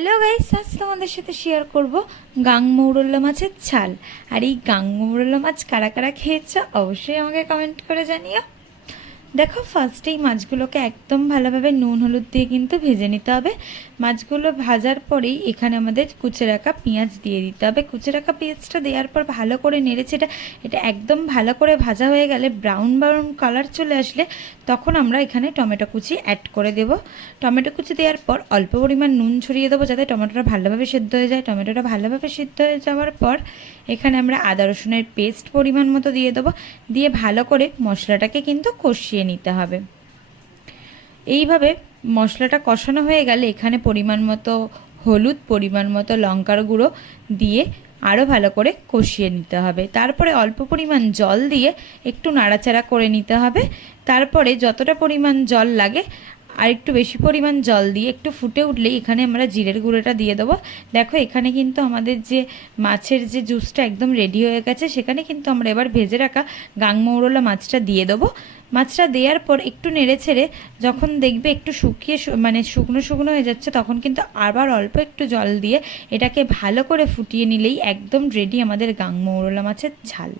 Hello guys, আজ তোমাদের সাথে শেয়ার করব গাংমৌরল্লা মাছের ছাল। আর এই গাংমৌরল্লা মাছ কারা কারা খেয়েছ অবশ্যই আমাকে কমেন্ট করে জানিও। দেখো ফার্স্টেই মাছগুলোকে একদম ভালোভাবে নুন, হলুদ দিয়ে কিন্তু ভেজে নিতে হবে। মাছগুলো ভাজার পরেই এখানে আমাদের কুচে রাখা পেঁয়াজ দিয়ে দিতে হবে। কুচে রাখা পেঁয়াজটা দেওয়ার পর ভালো করে নেড়েছে এটা এটা একদম ভালো করে ভাজা হয়ে গেলে ব্রাউন ব্রাউন কালার চলে আসলে তখন আমরা এখানে টমেটো কুচি অ্যাড করে দেব। টমেটো কুচি দেওয়ার পর অল্প পরিমাণ নুন ছড়িয়ে দেবো যাতে টমেটোটা ভালোভাবে সেদ্ধ হয়ে যায়। টমেটোটা ভালোভাবে সেদ্ধ হয়ে যাওয়ার পর এখানে আমরা আদা রসুনের পেস্ট পরিমাণ মতো দিয়ে দেবো। দিয়ে ভালো করে মশলাটাকে কিন্তু কষিয়ে নিতে হবে। এইভাবে মশলাটা কষানো হয়ে গেলে এখানে পরিমাণ মতো হলুদ, পরিমাণ মতো লঙ্কার গুঁড়ো দিয়ে আরও ভালো করে কষিয়ে নিতে হবে। তারপরে অল্প পরিমাণ জল দিয়ে একটু নাড়াচাড়া করে নিতে হবে। তারপরে যতটা পরিমাণ জল লাগে আর একটু বেশি পরিমাণ জল দিয়ে একটু ফুটে উঠলেই এখানে আমরা জিরের গুঁড়োটা দিয়ে দেবো। দেখো এখানে কিন্তু আমাদের যে মাছের যে জুসটা একদম রেডি হয়ে গেছে, সেখানে কিন্তু আমরা এবার ভেজে রাখা গাংমৌরলা মাছটা দিয়ে দেবো। মাছটা দেওয়ার পর একটু নেড়ে ছেড়ে যখন দেখবে একটু শুকিয়ে মানে শুকনো শুকনো হয়ে যাচ্ছে, তখন কিন্তু আবার অল্প একটু জল দিয়ে এটাকে ভালো করে ফুটিয়ে নিলেই একদম রেডি আমাদের গাংমৌরলা মাছের ঝাল।